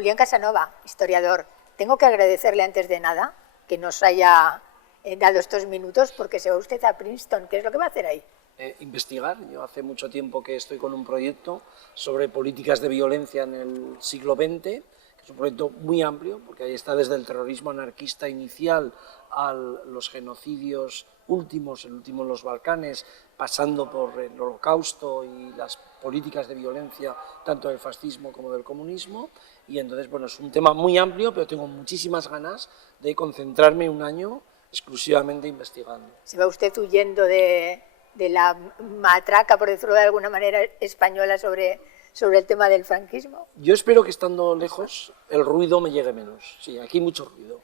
Julián Casanova, historiador, tengo que agradecerle antes de nada que nos haya dado estos minutos porque se va usted a Princeton. ¿Qué es lo que va a hacer ahí? Investigar. Yo hace mucho tiempo que estoy con un proyecto sobre políticas de violencia en el siglo XX, que es un proyecto muy amplio, porque ahí está desde el terrorismo anarquista inicial a los genocidios últimos, el último en los Balcanes, pasando por el Holocausto y las políticas de violencia tanto del fascismo como del comunismo. Y entonces, bueno, es un tema muy amplio, pero tengo muchísimas ganas de concentrarme un año exclusivamente investigando. ¿Se va usted huyendo de la matraca, por decirlo de alguna manera, española sobre el tema del franquismo? Yo espero que estando lejos el ruido me llegue menos. Sí, aquí hay mucho ruido.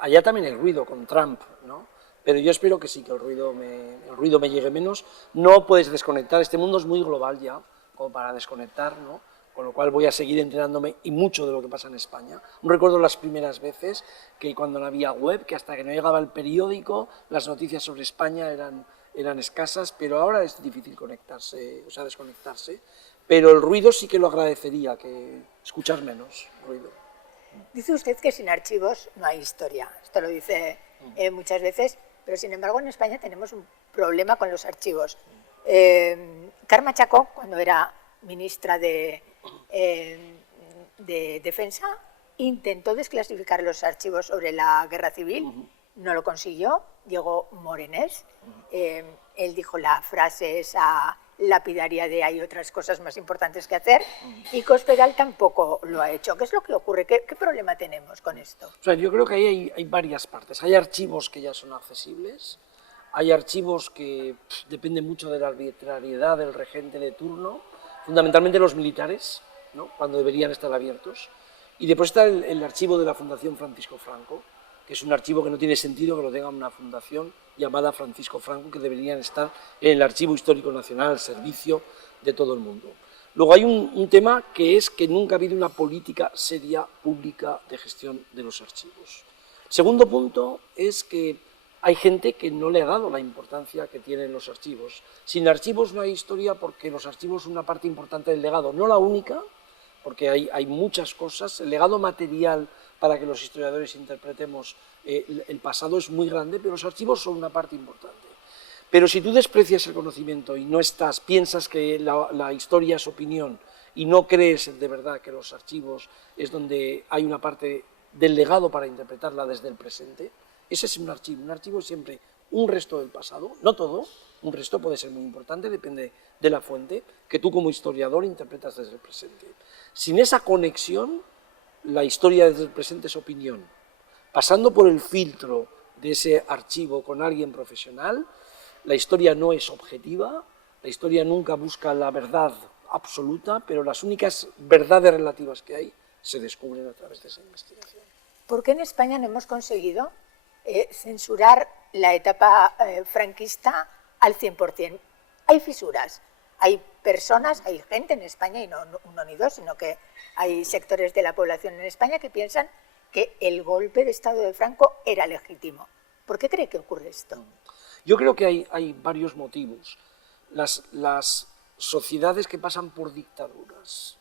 Allá también hay ruido con Trump, ¿no? Pero yo espero que sí, que el ruido me llegue menos. No puedes desconectar, este mundo es muy global ya, como para desconectar, ¿no? Con lo cual voy a seguir entrenándome y mucho de lo que pasa en España. Recuerdo las primeras veces que cuando no había web, que hasta que no llegaba el periódico, las noticias sobre España eran escasas, pero ahora es difícil conectarse, o sea, desconectarse. Pero el ruido sí que lo agradecería, que escuchar menos ruido. Dice usted que sin archivos no hay historia. Esto lo dice muchas veces, pero sin embargo en España tenemos un problema con los archivos. Carme Chacón, cuando era ministra de Defensa, intentó desclasificar los archivos sobre la guerra civil, no lo consiguió. Llegó Morenés, él dijo la frase esa lapidaria de hay otras cosas más importantes que hacer, y Cospedal tampoco lo ha hecho. ¿Qué es lo que ocurre? ¿Qué problema tenemos con esto? O sea, yo creo que ahí hay varias partes. Hay archivos que ya son accesibles, hay archivos que dependen mucho de la arbitrariedad del regente de turno, fundamentalmente los militares, ¿no? Cuando deberían estar abiertos, y después está el archivo de la Fundación Francisco Franco, que es un archivo que no tiene sentido que lo tenga una fundación llamada Francisco Franco, que deberían estar en el Archivo Histórico Nacional al servicio de todo el mundo. Luego hay un tema que es que nunca ha habido una política seria, pública, de gestión de los archivos. Segundo punto es que hay gente que no le ha dado la importancia que tienen los archivos. Sin archivos no hay historia porque los archivos son una parte importante del legado, no la única, porque hay muchas cosas. El legado material para que los historiadores interpretemos el pasado es muy grande, pero los archivos son una parte importante. Pero si tú desprecias el conocimiento y no piensas que la historia es opinión y no crees de verdad que los archivos es donde hay una parte del legado para interpretarla desde el presente, ese es un archivo. Un archivo es siempre un resto del pasado, no todo, un resto puede ser muy importante, depende de la fuente, que tú como historiador interpretas desde el presente. Sin esa conexión, la historia desde el presente es opinión. Pasando por el filtro de ese archivo con alguien profesional, la historia no es objetiva, la historia nunca busca la verdad absoluta, pero las únicas verdades relativas que hay se descubren a través de esa investigación. ¿Por qué en España no hemos conseguido censurar la etapa franquista al 100%? Hay fisuras, hay personas, hay gente en España, y no uno ni dos, sino que hay sectores de la población en España que piensan que el golpe de Estado de Franco era legítimo. ¿Por qué cree que ocurre esto? Yo creo que hay varios motivos. Las sociedades que pasan por dictaduras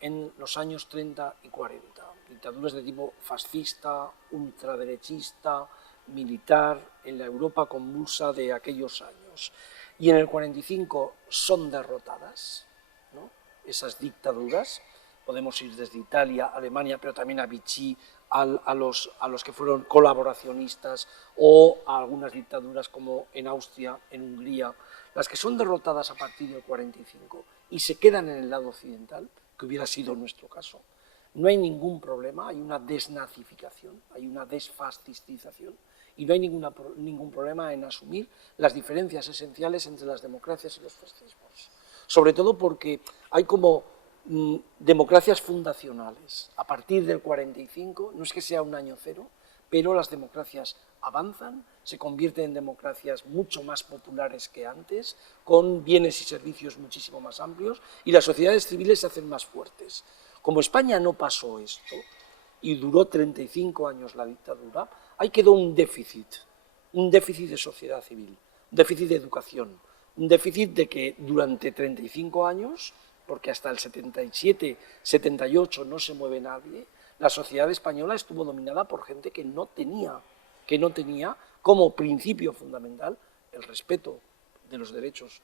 en los años 30 y 40, dictaduras de tipo fascista, ultraderechista, militar, en la Europa convulsa de aquellos años, y en el 45 son derrotadas, ¿no? Esas dictaduras, podemos ir desde Italia, Alemania, pero también a Vichy, a los que fueron colaboracionistas, o a algunas dictaduras como en Austria, en Hungría, las que son derrotadas a partir del 45 y se quedan en el lado occidental, que hubiera sido nuestro caso. No hay ningún problema, hay una desnazificación, hay una desfascistización, y no hay ningún problema en asumir las diferencias esenciales entre las democracias y los fascismos. Sobre todo porque hay como democracias fundacionales. A partir del 45, no es que sea un año cero, pero las democracias avanzan, se convierten en democracias mucho más populares que antes, con bienes y servicios muchísimo más amplios, y las sociedades civiles se hacen más fuertes. Como España no pasó esto, y duró 35 años la dictadura, ahí quedó un déficit de sociedad civil, un déficit de educación, un déficit de que durante 35 años porque hasta el 77, 78 no se mueve nadie, la sociedad española estuvo dominada por gente que no tenía como principio fundamental el respeto de los derechos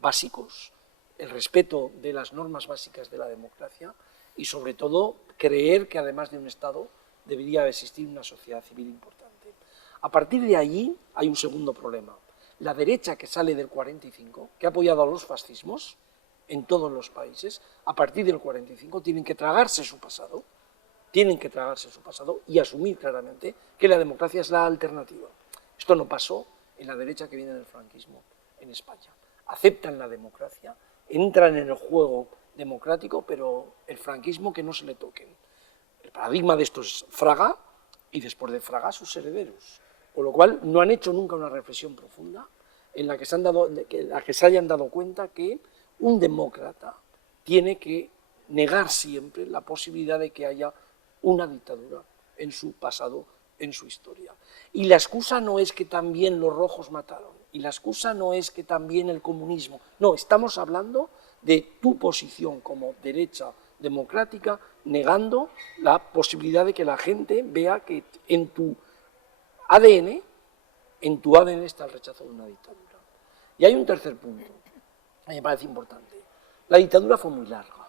básicos, el respeto de las normas básicas de la democracia y sobre todo creer que además de un Estado debería existir una sociedad civil importante. A partir de allí hay un segundo problema. La derecha que sale del 45, que ha apoyado a los fascismos en todos los países, a partir del 45 tienen que tragarse su pasado y asumir claramente que la democracia es la alternativa. Esto no pasó en la derecha que viene del franquismo en España. Aceptan la democracia, entran en el juego democrático, pero el franquismo que no se le toquen. El paradigma de esto es Fraga y después de Fraga sus herederos, con lo cual no han hecho nunca una reflexión profunda en la que se hayan dado cuenta que un demócrata tiene que negar siempre la posibilidad de que haya una dictadura en su pasado, en su historia. Y la excusa no es que también los rojos mataron, y la excusa no es que también el comunismo, no, estamos hablando de tu posición como derecha democrática, negando la posibilidad de que la gente vea que en tu ADN está el rechazo de una dictadura. Y hay un tercer punto, que me parece importante. La dictadura fue muy larga,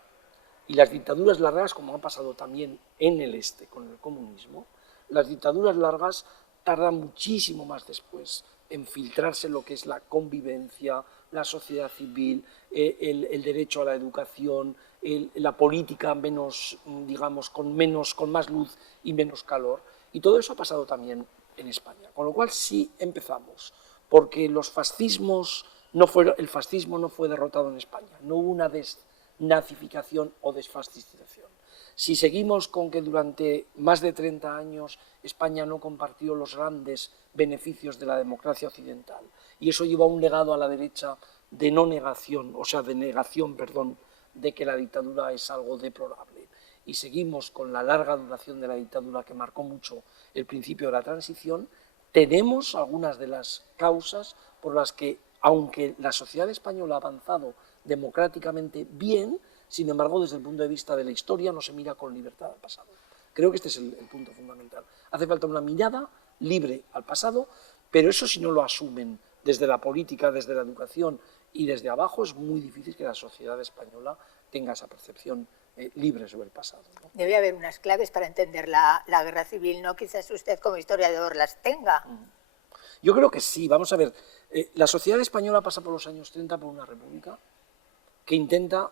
y las dictaduras largas, como ha pasado también en el este con el comunismo, las dictaduras largas tardan muchísimo más después en filtrarse lo que es la convivencia, la sociedad civil, el derecho a la educación, la política menos, digamos, con más luz y menos calor. Y todo eso ha pasado también en España. Con lo cual sí empezamos, porque el fascismo no fue derrotado en España, no hubo una desnazificación o desfascistización. Si seguimos con que durante más de 30 años España no compartió los grandes beneficios de la democracia occidental, y eso lleva a un legado a la derecha de negación de que la dictadura es algo deplorable, y seguimos con la larga duración de la dictadura que marcó mucho el principio de la transición, tenemos algunas de las causas por las que, aunque la sociedad española ha avanzado democráticamente bien, sin embargo, desde el punto de vista de la historia no se mira con libertad al pasado. Creo que este es el punto fundamental. Hace falta una mirada libre al pasado, pero eso si no lo asumen desde la política, desde la educación y desde abajo, es muy difícil que la sociedad española tenga esa percepción libre sobre el pasado, ¿no? Debe haber unas claves para entender la guerra civil, ¿no? Quizás usted como historiador las tenga. Yo creo que sí. Vamos a ver, la sociedad española pasa por los años 30 por una república que intenta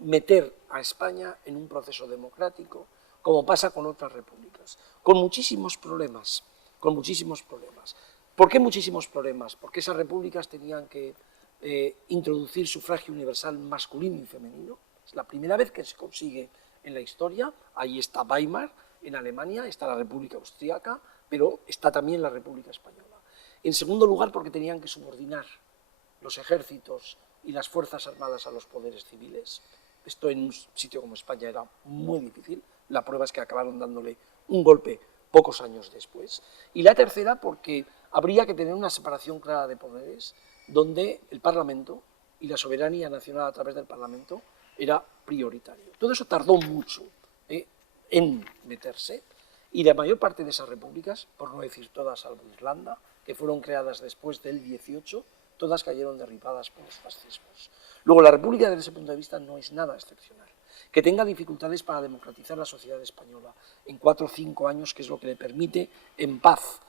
meter a España en un proceso democrático, como pasa con otras repúblicas, con muchísimos problemas. ¿Por qué muchísimos problemas? Porque esas repúblicas tenían que introducir sufragio universal masculino y femenino. Es la primera vez que se consigue en la historia. Ahí está Weimar, en Alemania, está la República Austriaca, pero está también la República Española. En segundo lugar, porque tenían que subordinar los ejércitos y las fuerzas armadas a los poderes civiles. Esto en un sitio como España era muy difícil. La prueba es que acabaron dándole un golpe pocos años después. Y la tercera, porque habría que tener una separación clara de poderes, donde el Parlamento y la soberanía nacional a través del Parlamento era prioritario. Todo eso tardó mucho en meterse, y la mayor parte de esas repúblicas, por no decir todas salvo Irlanda, que fueron creadas después del 18, todas cayeron derribadas por los fascismos. Luego, la república desde ese punto de vista no es nada excepcional. Que tenga dificultades para democratizar la sociedad española en 4 o 5 años, que es lo que le permite en paz,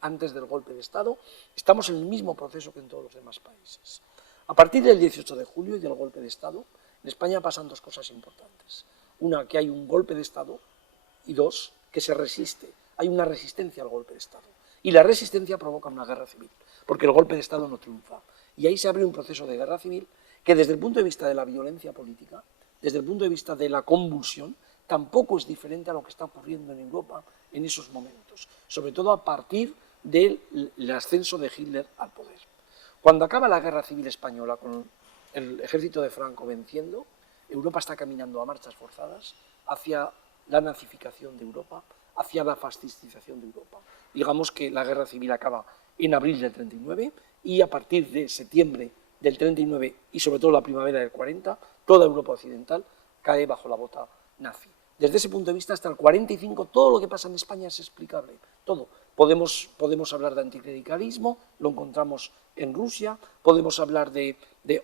antes del golpe de Estado, estamos en el mismo proceso que en todos los demás países. A partir del 18 de julio y del golpe de Estado, en España pasan dos cosas importantes. Una, que hay un golpe de Estado, y dos, que se resiste. Hay una resistencia al golpe de Estado. Y la resistencia provoca una guerra civil, porque el golpe de Estado no triunfa. Y ahí se abre un proceso de guerra civil que desde el punto de vista de la violencia política, desde el punto de vista de la convulsión, tampoco es diferente a lo que está ocurriendo en Europa en esos momentos, sobre todo a partir del ascenso de Hitler al poder. Cuando acaba la guerra civil española con el ejército de Franco venciendo, Europa está caminando a marchas forzadas hacia la nazificación de Europa, hacia la fascistización de Europa. Digamos que la guerra civil acaba en abril del 39 y a partir de septiembre del 39 y sobre todo la primavera del 40, toda Europa occidental cae bajo la bota nazi. Desde ese punto de vista, hasta el 45, todo lo que pasa en España es explicable, todo. Podemos hablar de anticlericalismo, lo encontramos en Rusia, podemos hablar de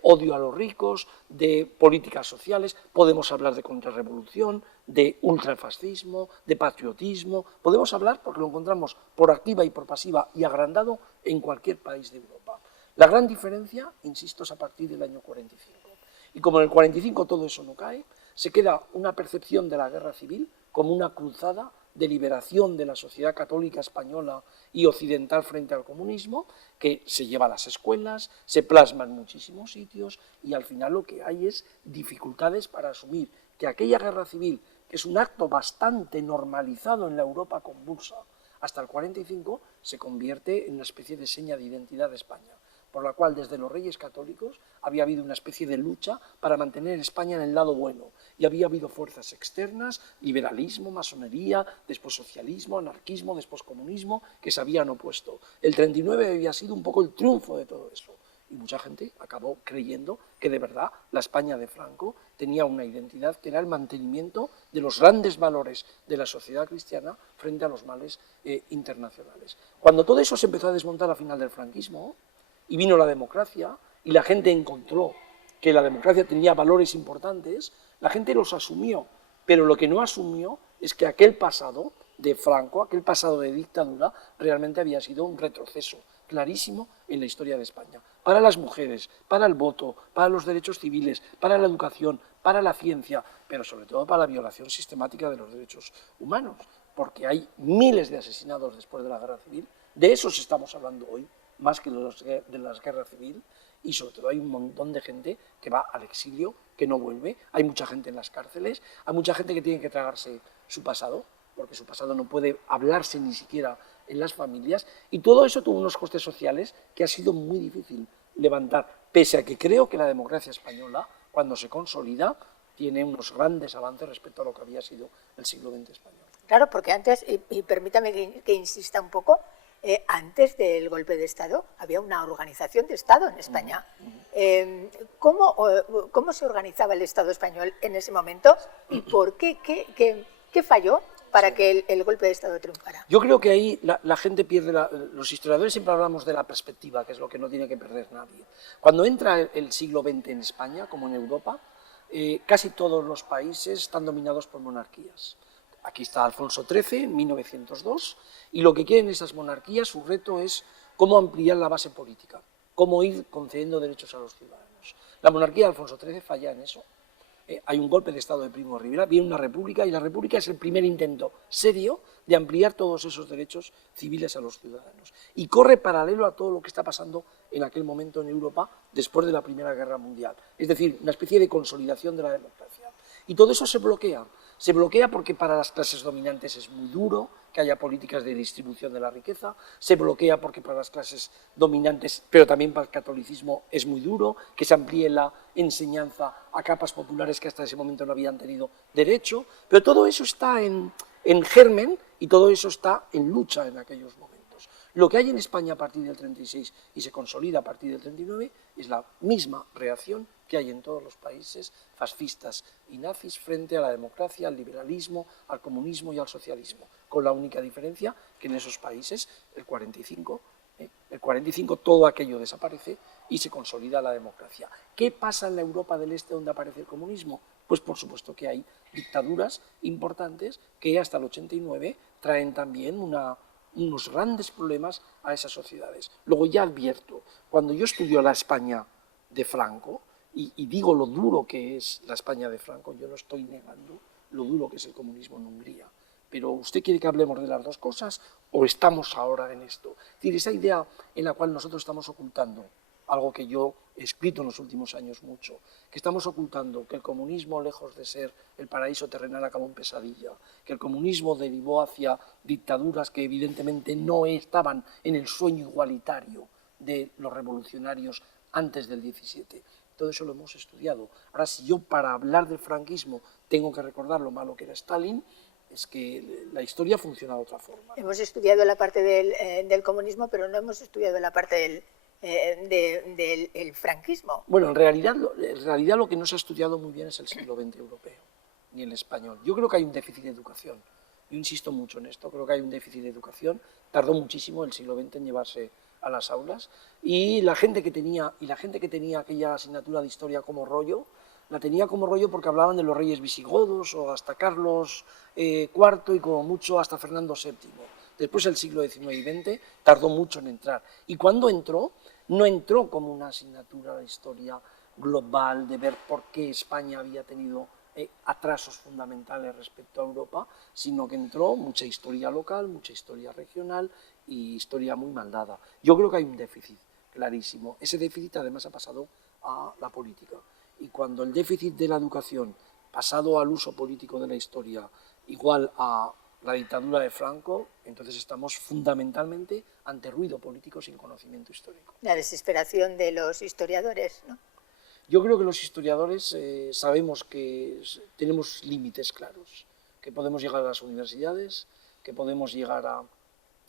odio a los ricos, de políticas sociales, podemos hablar de contrarrevolución, de ultrafascismo, de patriotismo, podemos hablar, porque lo encontramos por activa y por pasiva y agrandado en cualquier país de Europa. La gran diferencia, insisto, es a partir del año 45. Y como en el 45 todo eso no cae, se queda una percepción de la guerra civil como una cruzada de liberación de la sociedad católica española y occidental frente al comunismo, que se lleva a las escuelas, se plasma en muchísimos sitios y al final lo que hay es dificultades para asumir que aquella guerra civil, que es un acto bastante normalizado en la Europa convulsa hasta el 45, se convierte en una especie de seña de identidad de España, por la cual desde los Reyes Católicos había habido una especie de lucha para mantener España en el lado bueno, y había habido fuerzas externas, liberalismo, masonería, después socialismo, anarquismo, después comunismo, que se habían opuesto. El 39 había sido un poco el triunfo de todo eso, y mucha gente acabó creyendo que de verdad la España de Franco tenía una identidad que era el mantenimiento de los grandes valores de la sociedad cristiana frente a los males internacionales. Cuando todo eso se empezó a desmontar a final del franquismo, y vino la democracia, y la gente encontró que la democracia tenía valores importantes, la gente los asumió, pero lo que no asumió es que aquel pasado de Franco, aquel pasado de dictadura, realmente había sido un retroceso clarísimo en la historia de España. Para las mujeres, para el voto, para los derechos civiles, para la educación, para la ciencia, pero sobre todo para la violación sistemática de los derechos humanos, porque hay miles de asesinados después de la guerra civil, de esos estamos hablando hoy, más que de la guerra civil, y sobre todo hay un montón de gente que va al exilio, que no vuelve, hay mucha gente en las cárceles, hay mucha gente que tiene que tragarse su pasado, porque su pasado no puede hablarse ni siquiera en las familias, y todo eso tuvo unos costes sociales que ha sido muy difícil levantar, pese a que creo que la democracia española, cuando se consolida, tiene unos grandes avances respecto a lo que había sido el siglo XX español. Claro, porque antes, y permítame que insista un poco, antes del golpe de Estado había una organización de Estado en España. ¿Cómo se organizaba el Estado español en ese momento y por qué falló para que el golpe de Estado triunfara? Yo creo que ahí la gente pierde, los historiadores siempre hablamos de la perspectiva, que es lo que no tiene que perder nadie. Cuando entra el siglo XX en España, como en Europa, casi todos los países están dominados por monarquías. Aquí está Alfonso XIII, en 1902, y lo que quieren esas monarquías, su reto es cómo ampliar la base política, cómo ir concediendo derechos a los ciudadanos. La monarquía de Alfonso XIII falla en eso. Hay un golpe de Estado de Primo de Rivera, viene una república, y la república es el primer intento serio de ampliar todos esos derechos civiles a los ciudadanos. Y corre paralelo a todo lo que está pasando en aquel momento en Europa después de la Primera Guerra Mundial. Es decir, una especie de consolidación de la democracia. Y todo eso se bloquea. Se bloquea porque para las clases dominantes es muy duro que haya políticas de distribución de la riqueza, se bloquea porque para las clases dominantes, pero también para el catolicismo, es muy duro que se amplíe la enseñanza a capas populares que hasta ese momento no habían tenido derecho, pero todo eso está en germen y todo eso está en lucha en aquellos momentos. Lo que hay en España a partir del 36 y se consolida a partir del 39 es la misma reacción que hay en todos los países fascistas y nazis frente a la democracia, al liberalismo, al comunismo y al socialismo, con la única diferencia que en esos países, el 45 todo aquello desaparece y se consolida la democracia. ¿Qué pasa en la Europa del Este donde aparece el comunismo? Pues por supuesto que hay dictaduras importantes que hasta el 89 traen también unos grandes problemas a esas sociedades. Luego ya advierto, cuando yo estudio la España de Franco, y digo lo duro que es la España de Franco, yo no estoy negando lo duro que es el comunismo en Hungría, pero ¿usted quiere que hablemos de las dos cosas o estamos ahora en esto? Es decir, esa idea en la cual nosotros estamos ocultando, algo que yo he escrito en los últimos años mucho, que estamos ocultando que el comunismo, lejos de ser el paraíso terrenal, acabó en pesadilla, que el comunismo derivó hacia dictaduras que evidentemente no estaban en el sueño igualitario de los revolucionarios antes del 17. Todo eso lo hemos estudiado. Ahora, si yo para hablar del franquismo tengo que recordar lo malo que era Stalin, es que la historia funciona de otra forma. Hemos estudiado la parte del comunismo, pero no hemos estudiado la parte del franquismo. Bueno, en realidad lo que no se ha estudiado muy bien es el siglo XX europeo, ni el español. Yo creo que hay un déficit de educación. Yo insisto mucho en esto, creo que hay un déficit de educación. Tardó muchísimo el siglo XX en llevarse a las aulas y la gente que tenía aquella asignatura de historia como rollo, la tenía como rollo porque hablaban de los reyes visigodos o hasta Carlos IV y como mucho hasta Fernando VII. Después el siglo XIX y XX tardó mucho en entrar. Y cuando entró, no entró como una asignatura de historia global, de ver por qué España había tenido atrasos fundamentales respecto a Europa, sino que entró mucha historia local, mucha historia regional y historia muy mal dada. Yo creo que hay un déficit clarísimo. Ese déficit además ha pasado a la política. Y cuando el déficit de la educación, pasado al uso político de la historia, igual a la dictadura de Franco, entonces estamos fundamentalmente ante ruido político sin conocimiento histórico. La desesperación de los historiadores, ¿no? Yo creo que los historiadores sabemos que tenemos límites claros, que podemos llegar a las universidades, que podemos llegar a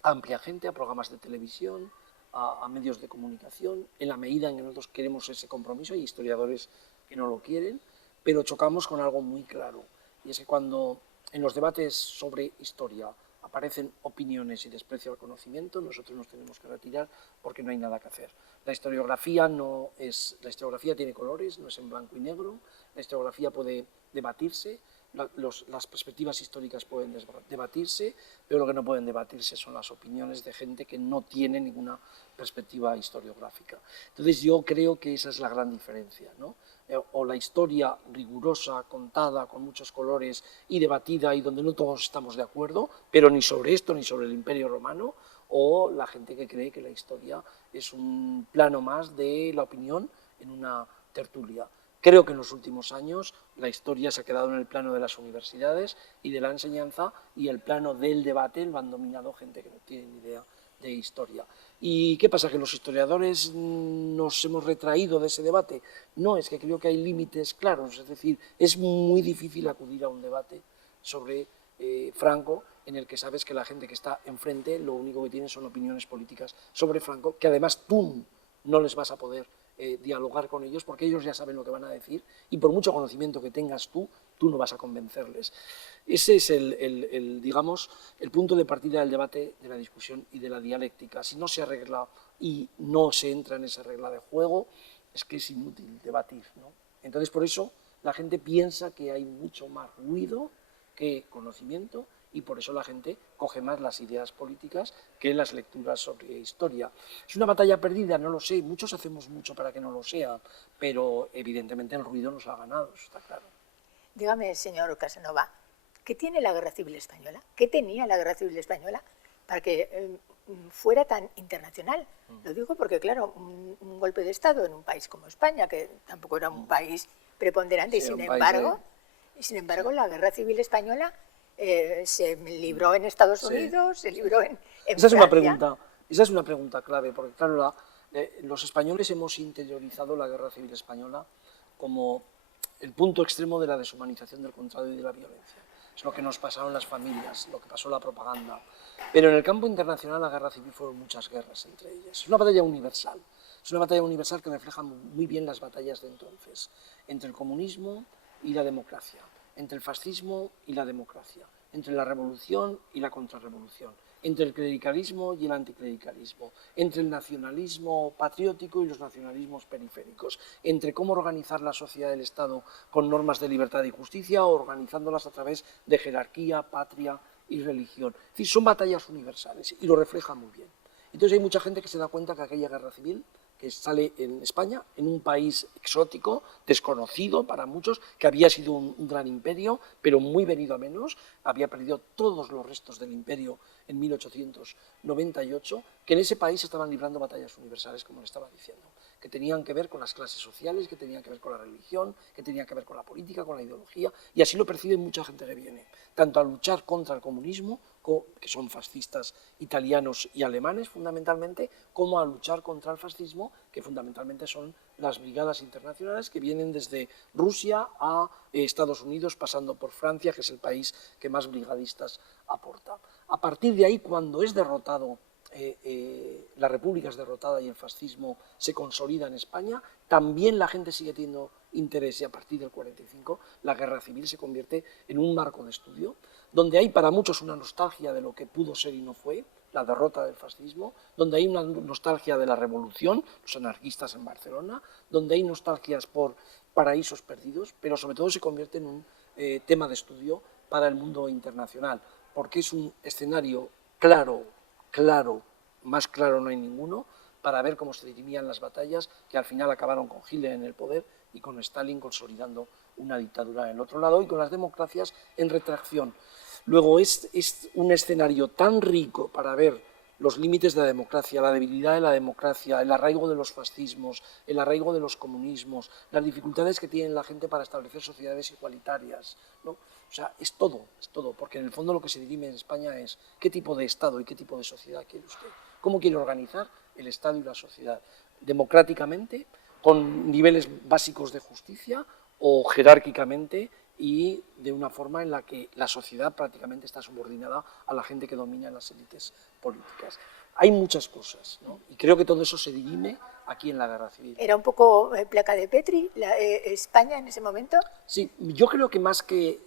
amplia gente, a programas de televisión, a medios de comunicación, en la medida en que nosotros queremos ese compromiso. Hay historiadores que no lo quieren, pero chocamos con algo muy claro, y es que cuando en los debates sobre historia aparecen opiniones y desprecio al conocimiento, nosotros nos tenemos que retirar porque no hay nada que hacer. La historiografía tiene colores, no es en blanco y negro, la historiografía puede debatirse, las perspectivas históricas pueden debatirse, pero lo que no pueden debatirse son las opiniones de gente que no tiene ninguna perspectiva historiográfica. Entonces yo creo que esa es la gran diferencia, ¿no? O la historia rigurosa, contada, con muchos colores y debatida y donde no todos estamos de acuerdo, pero ni sobre esto ni sobre el Imperio Romano, o la gente que cree que la historia es un plano más de la opinión en una tertulia. Creo que en los últimos años la historia se ha quedado en el plano de las universidades y de la enseñanza, y el plano del debate lo han dominado gente que no tiene ni idea de historia. ¿Y qué pasa? ¿Que los historiadores nos hemos retraído de ese debate? No, es que creo que hay límites claros, es decir, es muy difícil acudir a un debate sobre Franco en el que sabes que la gente que está enfrente lo único que tiene son opiniones políticas sobre Franco, que además tú no les vas a poder dialogar con ellos porque ellos ya saben lo que van a decir y por mucho conocimiento que tengas tú no vas a convencerles. Ese es digamos, el punto de partida del debate, de la discusión y de la dialéctica. Si no se arregla y no se entra en esa regla de juego, es que es inútil debatir, ¿no? Entonces, por eso la gente piensa que hay mucho más ruido que conocimiento, y por eso la gente coge más las ideas políticas que las lecturas sobre historia. ¿Es una batalla perdida? No lo sé, muchos hacemos mucho para que no lo sea, pero evidentemente el ruido nos ha ganado, eso está claro. Dígame, señor Casanova, ¿qué tiene la Guerra Civil Española? ¿Qué tenía la Guerra Civil Española para que fuera tan internacional? Lo digo porque, claro, un golpe de Estado en un país como España, que tampoco era un país preponderante, Sí, y sin embargo la Guerra Civil Española se libró en Estados Unidos, se libró en esa es Francia. esa es una pregunta clave, porque claro, los españoles hemos interiorizado la Guerra Civil Española como el punto extremo de la deshumanización del contrario y de la violencia. Es lo que nos pasaron las familias, lo que pasó la propaganda. Pero en el campo internacional la guerra civil fueron muchas guerras entre ellas. Es una batalla universal. Es una batalla universal que refleja muy bien las batallas de entonces, entre el comunismo y la democracia, entre el fascismo y la democracia, entre la revolución y la contrarrevolución, entre el clericalismo y el anticlericalismo, entre el nacionalismo patriótico y los nacionalismos periféricos, entre cómo organizar la sociedad del Estado con normas de libertad y justicia o organizándolas a través de jerarquía, patria y religión. Es decir, son batallas universales y lo refleja muy bien. Entonces hay mucha gente que se da cuenta que aquella guerra civil que sale en España, en un país exótico, desconocido para muchos, que había sido un gran imperio, pero muy venido a menos, había perdido todos los restos del imperio en 1898, que en ese país estaban librando batallas universales, como le estaba diciendo, que tenían que ver con las clases sociales, que tenían que ver con la religión, que tenían que ver con la política, con la ideología, y así lo percibe mucha gente que viene, tanto a luchar contra el comunismo, que son fascistas italianos y alemanes fundamentalmente, como a luchar contra el fascismo, que fundamentalmente son las brigadas internacionales que vienen desde Rusia a Estados Unidos, pasando por Francia, que es el país que más brigadistas aporta. A partir de ahí, cuando es derrotado la República es derrotada y el fascismo se consolida en España, también la gente sigue teniendo interés y a partir del 45 la guerra civil se convierte en un marco de estudio, donde hay para muchos una nostalgia de lo que pudo ser y no fue, la derrota del fascismo, donde hay una nostalgia de la revolución, los anarquistas en Barcelona, donde hay nostalgias por paraísos perdidos, pero sobre todo se convierte en un tema de estudio para el mundo internacional, porque es un escenario claro, más claro no hay ninguno, para ver cómo se dirimían las batallas que al final acabaron con Hitler en el poder y con Stalin consolidando una dictadura en el otro lado y con las democracias en retracción. Luego es un escenario tan rico para ver los límites de la democracia, la debilidad de la democracia, el arraigo de los fascismos, el arraigo de los comunismos, las dificultades que tiene la gente para establecer sociedades igualitarias, ¿no? O sea, es todo, porque en el fondo lo que se dirime en España es qué tipo de Estado y qué tipo de sociedad quiere usted, cómo quiere organizar el Estado y la sociedad, democráticamente, con niveles básicos de justicia o jerárquicamente y de una forma en la que la sociedad prácticamente está subordinada a la gente que domina las élites políticas. Hay muchas cosas, ¿no? Y creo que todo eso se dirime aquí en la guerra civil. ¿Era un poco placa de Petri España en ese momento? Sí, yo creo que más que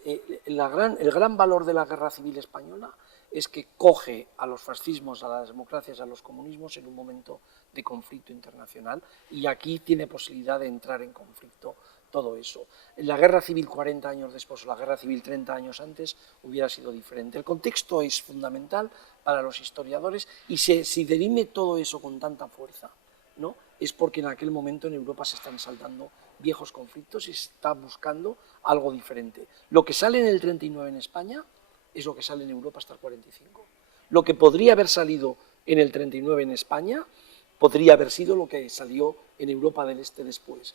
el gran valor de la guerra civil española es que coge a los fascismos, a las democracias, a los comunismos en un momento de conflicto internacional y aquí tiene posibilidad de entrar en conflicto todo eso. La guerra civil 40 años después o la guerra civil 30 años antes hubiera sido diferente. El contexto es fundamental para los historiadores y si dirime todo eso con tanta fuerza, ¿no? Es porque en aquel momento en Europa se están saltando viejos conflictos y se está buscando algo diferente. Lo que sale en el 39 en España es lo que sale en Europa hasta el 45. Lo que podría haber salido en el 39 en España podría haber sido lo que salió en Europa del Este después.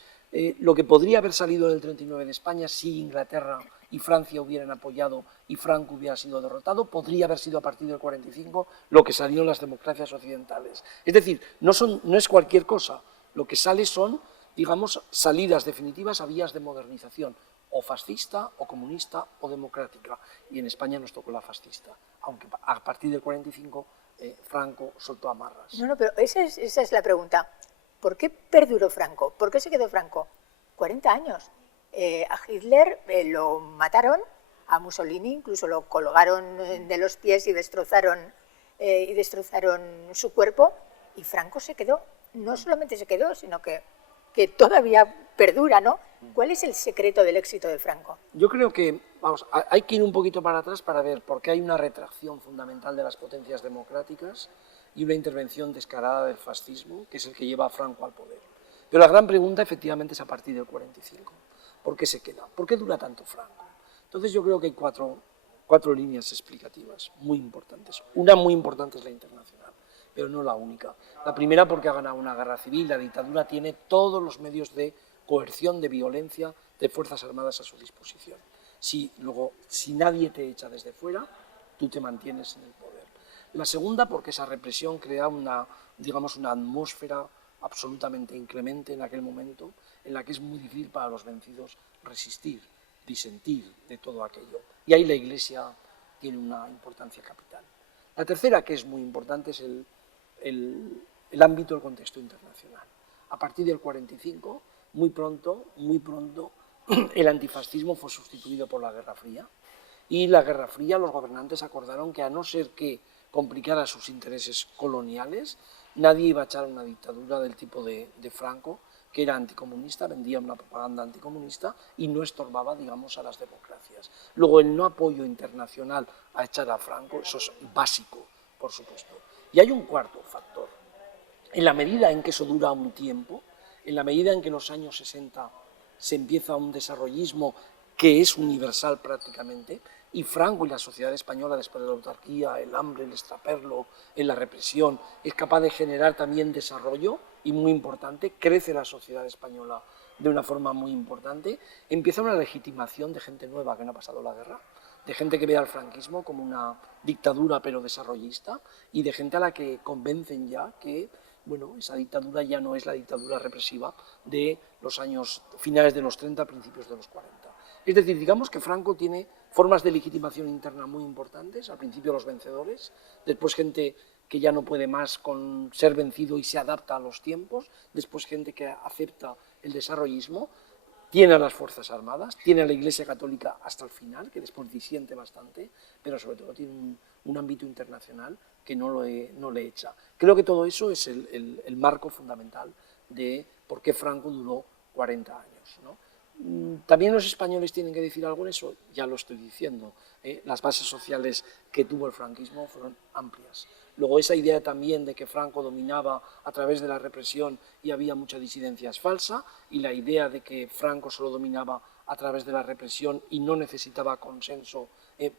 Lo que podría haber salido en el 39 en España si Inglaterra y Francia hubieran apoyado y Franco hubiera sido derrotado, podría haber sido a partir del 45 lo que salió en las democracias occidentales. Es decir, no es cualquier cosa, lo que sale son, digamos, salidas definitivas a vías de modernización, o fascista, o comunista, o democrática, y en España nos tocó la fascista, aunque a partir del 45 Franco soltó amarras. No, pero esa es la pregunta. ¿Por qué perduró Franco? ¿Por qué se quedó Franco? 40 años. A Hitler lo mataron, a Mussolini incluso lo colgaron de los pies y destrozaron su cuerpo, y Franco se quedó. No solamente se quedó, sino que todavía perdura, ¿no? ¿Cuál es el secreto del éxito de Franco? Yo creo que, vamos, hay que ir un poquito para atrás para ver por qué hay una retracción fundamental de las potencias democráticas y una intervención descarada del fascismo, que es el que lleva a Franco al poder. Pero la gran pregunta efectivamente es a partir del 45. ¿Por qué se queda? ¿Por qué dura tanto Franco? Entonces yo creo que hay cuatro líneas explicativas muy importantes. Una muy importante es la internacional, pero no la única. La primera porque ha ganado una guerra civil, la dictadura tiene todos los medios de coerción, de violencia, de fuerzas armadas a su disposición. Si nadie te echa desde fuera, tú te mantienes en el poder. La segunda porque esa represión crea una atmósfera absolutamente inclemente en aquel momento, en la que es muy difícil para los vencidos resistir, disentir de todo aquello. Y ahí la Iglesia tiene una importancia capital. La tercera, que es muy importante, es el ámbito del contexto internacional. A partir del 45, muy pronto, el antifascismo fue sustituido por la Guerra Fría. Y la Guerra Fría, los gobernantes acordaron que a no ser que complicara sus intereses coloniales, nadie iba a echar una dictadura del tipo de Franco, que era anticomunista, vendía una propaganda anticomunista y no estorbaba, digamos, a las democracias. Luego, el no apoyo internacional a echar a Franco, eso es básico, por supuesto. Y hay un cuarto factor. En la medida en que eso dura un tiempo, en la medida en que en los años 60 se empieza un desarrollismo que es universal prácticamente, y Franco y la sociedad española, después de la autarquía, el hambre, el extraperlo, en la represión, es capaz de generar también desarrollo, y muy importante, crece la sociedad española de una forma muy importante, empieza una legitimación de gente nueva que no ha pasado la guerra, de gente que ve al franquismo como una dictadura pero desarrollista, y de gente a la que convencen ya que esa dictadura ya no es la dictadura represiva de los años finales de los 30, principios de los 40. Es decir, digamos que Franco tiene formas de legitimación interna muy importantes, al principio los vencedores, después gente que ya no puede más con ser vencido y se adapta a los tiempos, después gente que acepta el desarrollismo, tiene a las Fuerzas Armadas, tiene a la Iglesia Católica hasta el final, que después disiente bastante, pero sobre todo tiene un ámbito internacional que no le echa. Creo que todo eso es el marco fundamental de por qué Franco duró 40 años, ¿no? También los españoles tienen que decir algo en eso, ya lo estoy diciendo. Las bases sociales que tuvo el franquismo fueron amplias. Luego esa idea también de que Franco dominaba a través de la represión y había mucha disidencia es falsa, y la idea de que Franco solo dominaba a través de la represión y no necesitaba consenso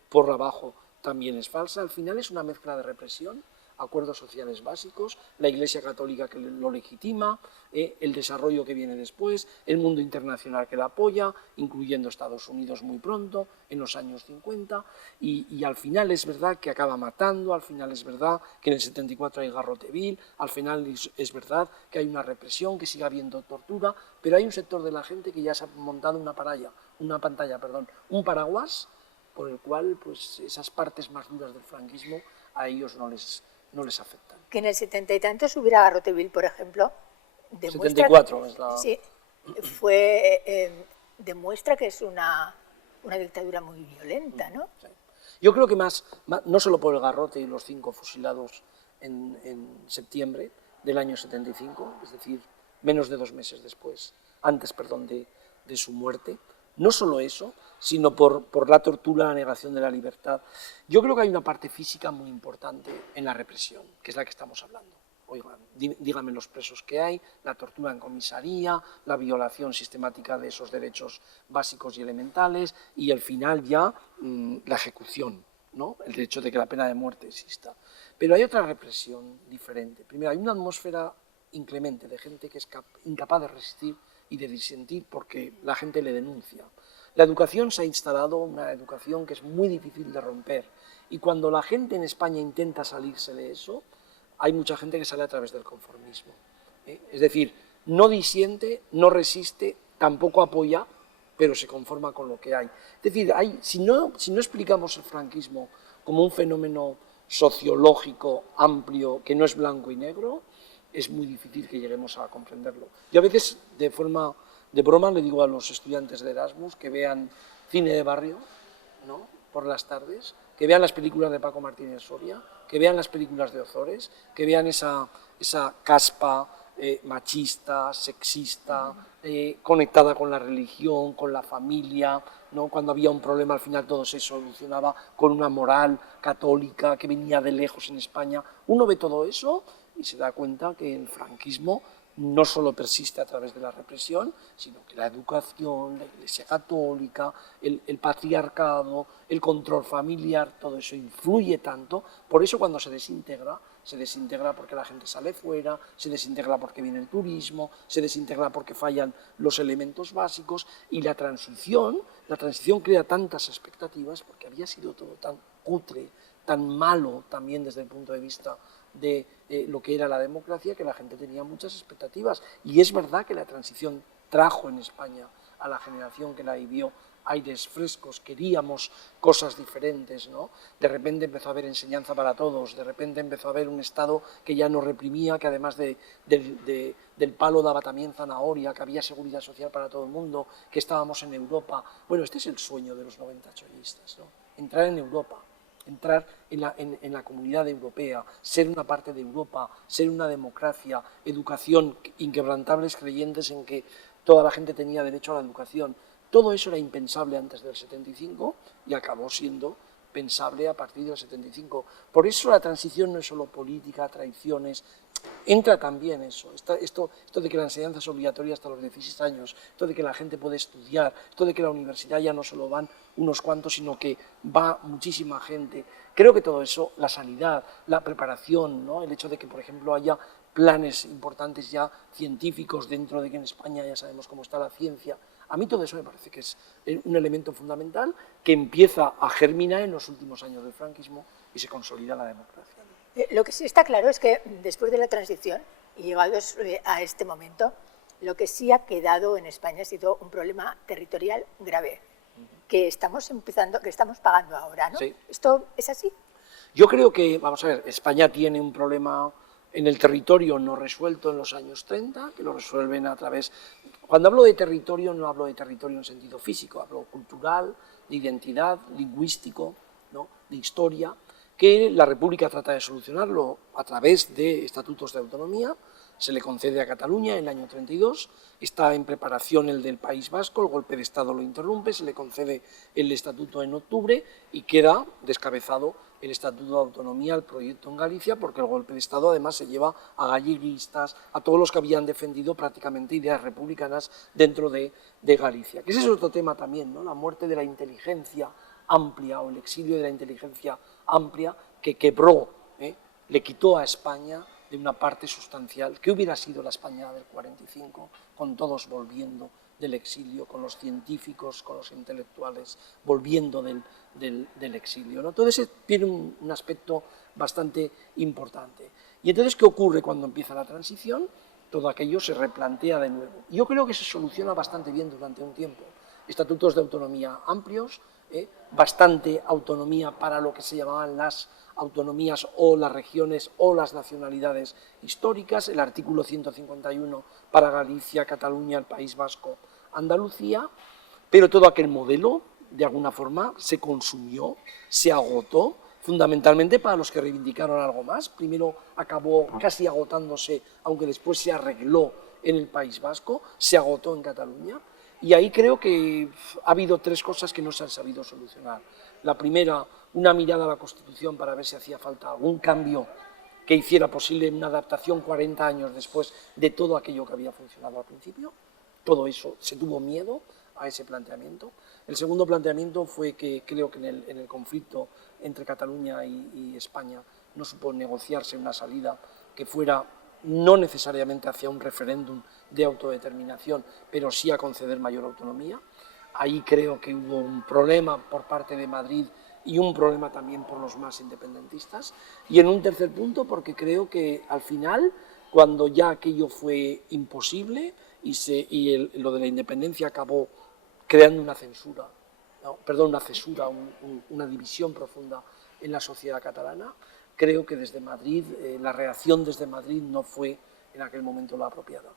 por abajo también es falsa. Al final es una mezcla de represión, acuerdos sociales básicos, la Iglesia Católica que lo legitima, el desarrollo que viene después, el mundo internacional que la apoya, incluyendo Estados Unidos muy pronto, en los años 50, y al final es verdad que acaba matando, al final es verdad que en el 74 hay garrotevil, al final es verdad que hay una represión, que sigue habiendo tortura, pero hay un sector de la gente que ya se ha montado un paraguas, por el cual pues, esas partes más duras del franquismo a ellos no les afectan. Que en el 70 y tantos hubiera garrotevil, por ejemplo, demuestra 74 es la... Sí, demuestra que es una dictadura muy violenta, ¿no? Sí. Yo creo que más, no solo por el garrote y los 5 fusilados en septiembre del año 75, es decir, menos de 2 meses después, antes, perdón, de su muerte, no solo eso, sino por la tortura, la negación de la libertad. Yo creo que hay una parte física muy importante en la represión, que es la que estamos hablando. Oigan, díganme los presos que hay, la tortura en comisaría, la violación sistemática de esos derechos básicos y elementales, y al final ya la ejecución, ¿no? El hecho de que la pena de muerte exista. Pero hay otra represión diferente. Primero, hay una atmósfera inclemente de gente que es incapaz de resistir y de disentir porque la gente le denuncia. La educación se ha instalado, una educación que es muy difícil de romper, y cuando la gente en España intenta salirse de eso, hay mucha gente que sale a través del conformismo. Es decir, no disiente, no resiste, tampoco apoya, pero se conforma con lo que hay. Es decir, si no explicamos el franquismo como un fenómeno sociológico amplio que no es blanco y negro, es muy difícil que lleguemos a comprenderlo. Yo a veces, de forma de broma, le digo a los estudiantes de Erasmus que vean cine de barrio, ¿no?, por las tardes, que vean las películas de Paco Martínez Soria, que vean las películas de Ozores, que vean esa caspa machista, sexista, conectada con la religión, con la familia, ¿no? Cuando había un problema al final todo se solucionaba con una moral católica que venía de lejos en España. Uno ve todo eso y se da cuenta que el franquismo no solo persiste a través de la represión, sino que la educación, la Iglesia Católica, el patriarcado, el control familiar, todo eso influye tanto. Por eso cuando se desintegra porque la gente sale fuera, se desintegra porque viene el turismo, se desintegra porque fallan los elementos básicos, y la transición crea tantas expectativas porque había sido todo tan cutre, tan malo también desde el punto de vista de lo que era la democracia, que la gente tenía muchas expectativas. Y es verdad que la transición trajo en España a la generación que la vivió aires frescos, queríamos cosas diferentes, ¿no? De repente empezó a haber enseñanza para todos, de repente empezó a haber un Estado que ya no reprimía, que además del palo daba también zanahoria, que había seguridad social para todo el mundo, que estábamos en Europa. Bueno, este es el sueño de los 90 chollistas, ¿no? Entrar en Europa, entrar en la comunidad europea, ser una parte de Europa, ser una democracia, educación, inquebrantables creyentes en que toda la gente tenía derecho a la educación. Todo eso era impensable antes del 75 y acabó siendo pensable a partir del 75. Por eso la transición no es solo política, traiciones, entra también eso, esto de que la enseñanza es obligatoria hasta los 16 años, esto de que la gente puede estudiar, esto de que la universidad ya no solo van unos cuantos, sino que va muchísima gente. Creo que todo eso, la sanidad, la preparación, ¿no?, el hecho de que, por ejemplo, haya planes importantes ya científicos dentro de que en España ya sabemos cómo está la ciencia. A mí todo eso me parece que es un elemento fundamental que empieza a germinar en los últimos años del franquismo y se consolida la democracia. Lo que sí está claro es que después de la transición y llegados a este momento, lo que sí ha quedado en España ha sido un problema territorial grave, que estamos pagando ahora, ¿no? Sí. ¿Esto es así? Yo creo que, vamos a ver, España tiene un problema en el territorio no resuelto en los años 30, que lo resuelven a través... Cuando hablo de territorio, no hablo de territorio en sentido físico, hablo cultural, de identidad, lingüístico, ¿no?, de historia, que la República trata de solucionarlo a través de estatutos de autonomía. Se le concede a Cataluña en el año 32, está en preparación el del País Vasco, el golpe de Estado lo interrumpe, se le concede el estatuto en octubre y queda descabezado el estatuto de autonomía, el proyecto en Galicia, porque el golpe de Estado además se lleva a galleguistas, a todos los que habían defendido prácticamente ideas republicanas dentro de Galicia. Que ese es otro tema también, ¿no?, la muerte de la inteligencia amplia o el exilio de la inteligencia amplia que quebró, le quitó a España de una parte sustancial, que hubiera sido la España del 45, con todos volviendo del exilio, con los científicos, con los intelectuales, volviendo del exilio, ¿no? Todo ese tiene un aspecto bastante importante. Y entonces, ¿qué ocurre cuando empieza la transición? Todo aquello se replantea de nuevo. Yo creo que se soluciona bastante bien durante un tiempo. Estatutos de autonomía amplios, bastante autonomía para lo que se llamaban las autonomías o las regiones o las nacionalidades históricas, el artículo 151 para Galicia, Cataluña, el País Vasco, Andalucía, pero todo aquel modelo, de alguna forma, se consumió, se agotó, fundamentalmente para los que reivindicaron algo más. Primero acabó casi agotándose, aunque después se arregló en el País Vasco, se agotó en Cataluña, y ahí creo que ha habido tres cosas que no se han sabido solucionar. La primera, una mirada a la Constitución para ver si hacía falta algún cambio que hiciera posible una adaptación 40 años después de todo aquello que había funcionado al principio. Todo eso, se tuvo miedo a ese planteamiento. El segundo planteamiento fue que creo que en el conflicto entre Cataluña y España no supo negociarse una salida que fuera no necesariamente hacia un referéndum de autodeterminación, pero sí a conceder mayor autonomía. Ahí creo que hubo un problema por parte de Madrid y un problema también por los más independentistas. Y en un tercer punto, porque creo que al final, cuando ya aquello fue imposible lo de la independencia acabó creando una censura, ¿no? Perdón, una cesura, una división profunda en la sociedad catalana, creo que desde Madrid, la reacción desde Madrid no fue en aquel momento la apropiada.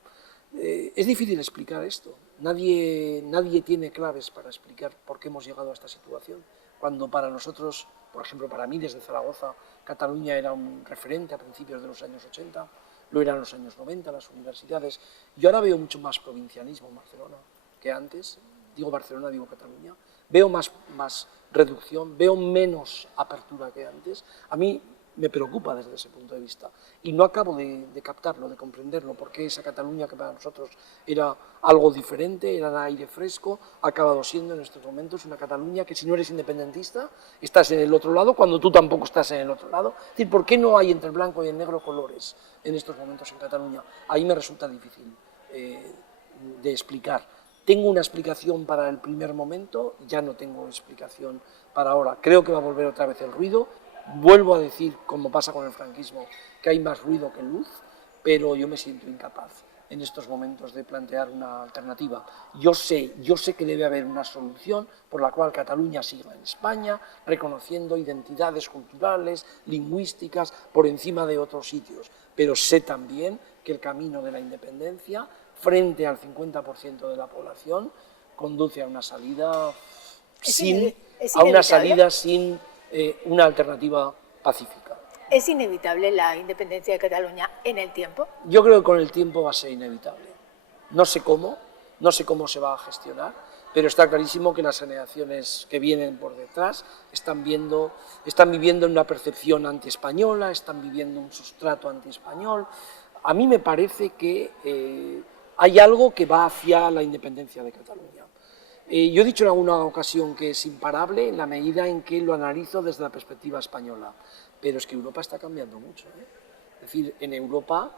Es difícil explicar esto, nadie tiene claves para explicar por qué hemos llegado a esta situación, cuando para nosotros, por ejemplo para mí desde Zaragoza, Cataluña era un referente a principios de los años 80, lo eran en los años 90, las universidades. Yo ahora veo mucho más provincianismo en Barcelona que antes, digo Barcelona, digo Cataluña, veo más reducción, veo menos apertura que antes. A mí me preocupa desde ese punto de vista y no acabo de captarlo, de comprenderlo, porque esa Cataluña que para nosotros era algo diferente, era aire fresco, ha acabado siendo en estos momentos una Cataluña que si no eres independentista estás en el otro lado cuando tú tampoco estás en el otro lado. Es decir, ¿por qué no hay entre el blanco y el negro colores en estos momentos en Cataluña? Ahí me resulta difícil de explicar. Tengo una explicación para el primer momento, ya no tengo explicación para ahora. Creo que va a volver otra vez el ruido. Vuelvo a decir, como pasa con el franquismo, que hay más ruido que luz, pero yo me siento incapaz en estos momentos de plantear una alternativa. Yo sé que debe haber una solución por la cual Cataluña siga en España, reconociendo identidades culturales, lingüísticas, por encima de otros sitios, pero sé también que el camino de la independencia, frente al 50% de la población, conduce a una salida sin una alternativa pacífica. ¿Es inevitable la independencia de Cataluña en el tiempo? Yo creo que con el tiempo va a ser inevitable. No sé cómo se va a gestionar, pero está clarísimo que las generaciones que vienen por detrás están viviendo en una percepción antiespañola, están viviendo un sustrato antiespañol. A mí me parece que hay algo que va hacia la independencia de Cataluña. Yo he dicho en alguna ocasión que es imparable en la medida en que lo analizo desde la perspectiva española, pero es que Europa está cambiando mucho, Es decir, en Europa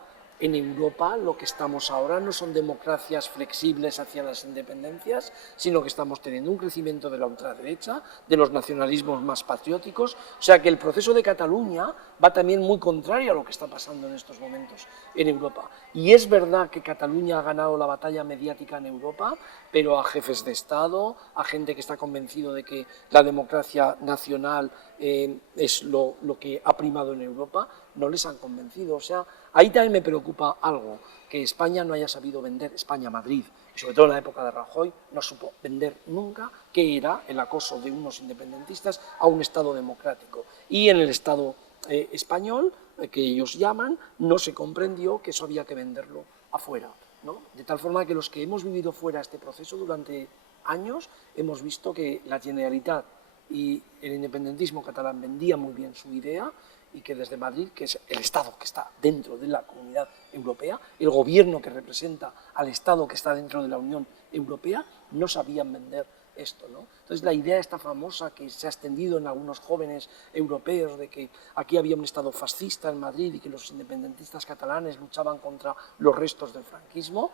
lo que estamos ahora no son democracias flexibles hacia las independencias, sino que estamos teniendo un crecimiento de la ultraderecha, de los nacionalismos más patrióticos, o sea que el proceso de Cataluña va también muy contrario a lo que está pasando en estos momentos en Europa. Y es verdad que Cataluña ha ganado la batalla mediática en Europa, pero a jefes de Estado, a gente que está convencido de que la democracia nacional es lo que ha primado en Europa, no les han convencido. O sea, ahí también me preocupa algo, que España no haya sabido vender, España, Madrid, y sobre todo en la época de Rajoy, no supo vender nunca qué era el acoso de unos independentistas a un Estado democrático. Y en el Estado español, que ellos llaman, no se comprendió que eso había que venderlo afuera, ¿no? De tal forma que los que hemos vivido fuera este proceso durante años, hemos visto que la Generalitat y el independentismo catalán vendían muy bien su idea, y que desde Madrid, que es el Estado que está dentro de la Comunidad Europea, el gobierno que representa al Estado que está dentro de la Unión Europea, no sabían vender esto, ¿no? Entonces la idea esta famosa que se ha extendido en algunos jóvenes europeos de que aquí había un Estado fascista en Madrid y que los independentistas catalanes luchaban contra los restos del franquismo,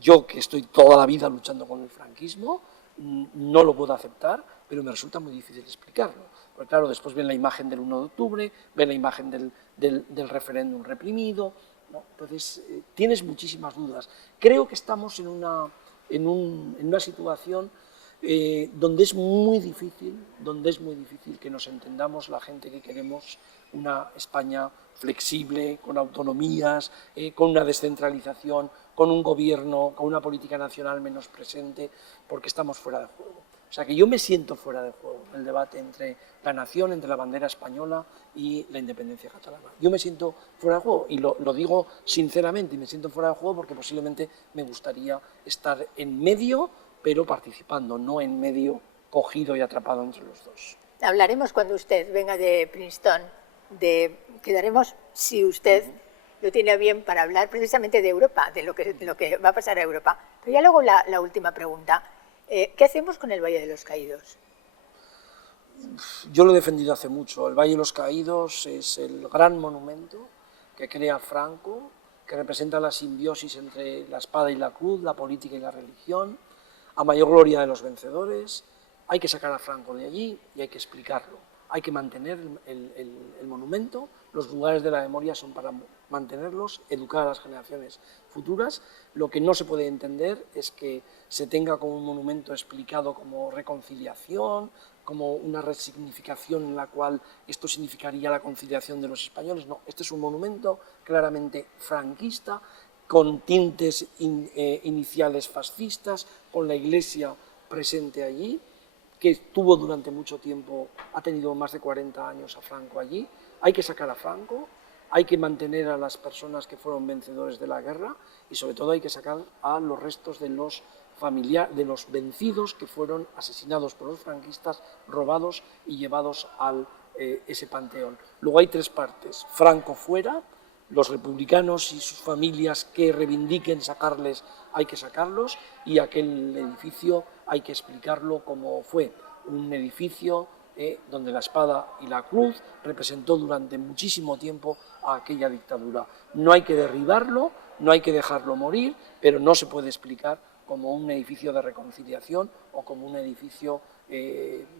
yo que estoy toda la vida luchando con el franquismo, no lo puedo aceptar, pero me resulta muy difícil explicarlo. Porque claro, después ven la imagen del 1 de octubre, ven la imagen del referéndum reprimido, ¿no? Entonces tienes muchísimas dudas. Creo que estamos en una situación donde es muy difícil que nos entendamos la gente que queremos una España flexible, con autonomías, con una descentralización, con un gobierno, con una política nacional menos presente, porque estamos fuera de juego. O sea que yo me siento fuera de juego en el debate entre la nación, entre la bandera española y la independencia catalana. Yo me siento fuera de juego y lo digo sinceramente, y me siento fuera de juego porque posiblemente me gustaría estar en medio, pero participando, no en medio cogido y atrapado entre los dos. Hablaremos cuando usted venga de Princeton, quedaremos, si usted lo tiene bien, para hablar precisamente de Europa, de lo que va a pasar a Europa. Pero ya luego la última pregunta. ¿Qué hacemos con el Valle de los Caídos? Yo lo he defendido hace mucho. El Valle de los Caídos es el gran monumento que crea Franco, que representa la simbiosis entre la espada y la cruz, la política y la religión, a mayor gloria de los vencedores. Hay que sacar a Franco de allí y hay que explicarlo. Hay que mantener el monumento, los lugares de la memoria son para mantenerlos, educar a las generaciones futuras. Lo que no se puede entender es que se tenga como un monumento explicado como reconciliación, como una resignificación en la cual esto significaría la conciliación de los españoles. No, este es un monumento claramente franquista, con tintes iniciales fascistas, con la Iglesia presente allí, que tuvo durante mucho tiempo, ha tenido más de 40 años a Franco allí. Hay que sacar a Franco, hay que mantener a las personas que fueron vencedores de la guerra y sobre todo hay que sacar a los restos de los vencidos que fueron asesinados por los franquistas, robados y llevados a ese panteón. Luego hay tres partes: Franco fuera, los republicanos y sus familias que reivindiquen sacarles, hay que sacarlos, y aquel edificio hay que explicarlo como fue un edificio donde la espada y la cruz representó durante muchísimo tiempo a aquella dictadura. No hay que derribarlo, no hay que dejarlo morir, pero no se puede explicar como un edificio de reconciliación o como un edificio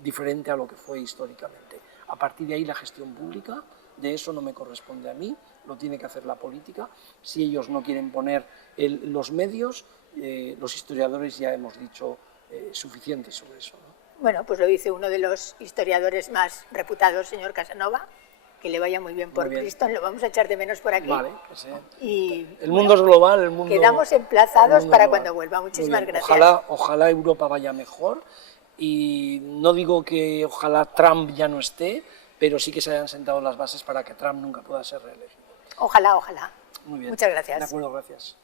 diferente a lo que fue históricamente. A partir de ahí la gestión pública, de eso no me corresponde a mí, lo tiene que hacer la política. Si ellos no quieren poner los medios, los historiadores ya hemos dicho suficiente sobre eso, ¿no? Bueno, pues lo dice uno de los historiadores más reputados, señor Casanova. Que le vaya muy bien por Princeton, lo vamos a echar de menos por aquí. Vale, pues, y el mundo es global, el mundo... Quedamos emplazados para cuando vuelva. Muchísimas gracias. Ojalá Europa vaya mejor, y no digo que ojalá Trump ya no esté, pero sí que se hayan sentado las bases para que Trump nunca pueda ser reelegido. Ojalá, ojalá. Muy bien. Muchas gracias. De acuerdo, gracias.